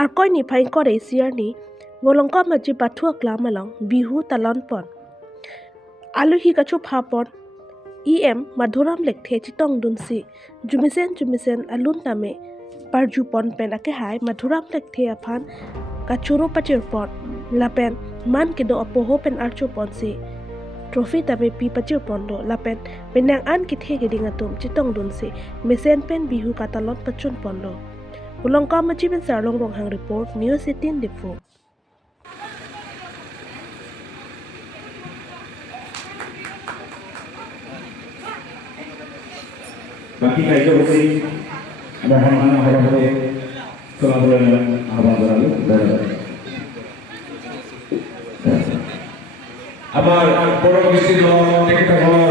arkoi ni phain kore siar ni ngolongka maji pathua klamalang bihu talon pon aluhi kachu phapon madhuram lekthe chitong dunsi jumisen alun tame parju pon pen ake hai madhuram lekthe aphan kachuro pachir pon lapen man kido apoho pen archu pon si trophy tame pi pachir pon do lapen penang an kithe gedingatum chitong dunsi mesen pen bihu katalon pachun pon do ulongka maji ben sarlong rong hang report news 18 difu Bagi kayu besi, mohon harap selalu abang berlalu dan abar bodoh besi lo kita kalau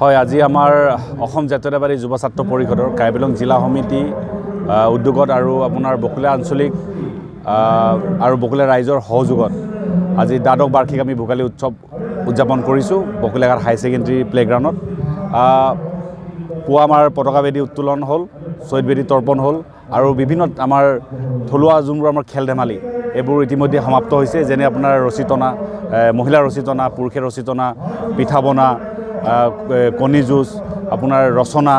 হয় আজি আমাৰ অসম জাতীয়তাবাদী যুৱ ছাত্ৰ পৰিষদৰ কাৰ্বিলং জিলা সমিতি উদ্যোগত আৰু আপোনাৰ বকুলীয়া আঞ্চলিক আৰু বকুলীয়া ৰাইজৰ সহযোগত আজি দ্বাদশ বাৰ্ষিক আমি ভোগালী উৎসৱ উদযাপন কৰিছোঁ বকুলীয়াঘাট হাই ছেকেণ্ডেৰী প্লেগ্ৰাউণ্ডত পুৱা আমাৰ পতাকা বেদী উত্তোলন হ'ল শ্বহীদ বেদী তৰ্পণ হ'ল আৰু বিভিন্ন আমাৰ থলুৱা যোনবোৰ আমাৰ খেল ধেমালি এইবোৰ ইতিমধ্যে সমাপ্ত হৈছে যেনে আপোনাৰ ৰচিতনা মহিলাৰ ৰচিতনা পুৰুষে ৰচিতনা পিঠা বনা কণী যুঁজ আপোনাৰ ৰচনা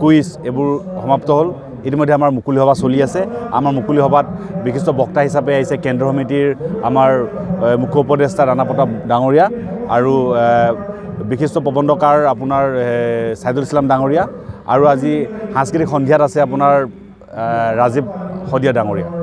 কুইজ এইবোৰ সমাপ্ত হ'ল ইতিমধ্যে আমাৰ মুকলি সভা চলি আছে আমাৰ মুকলি সভাত বিশিষ্ট বক্তা হিচাপে আহিছে কেন্দ্ৰীয় সমিতিৰ আমাৰ মুখ্য উপদেষ্টা ৰাণা প্ৰতাপ ডাঙৰীয়া আৰু বিশিষ্ট প্ৰবন্ধকাৰ আপোনাৰ ছাইদুল ইছলাম ডাঙৰীয়া আৰু আজি সাংস্কৃতিক সন্ধিয়াত আছে আপোনাৰ ৰাজীৱ শদিয়া ডাঙৰীয়া।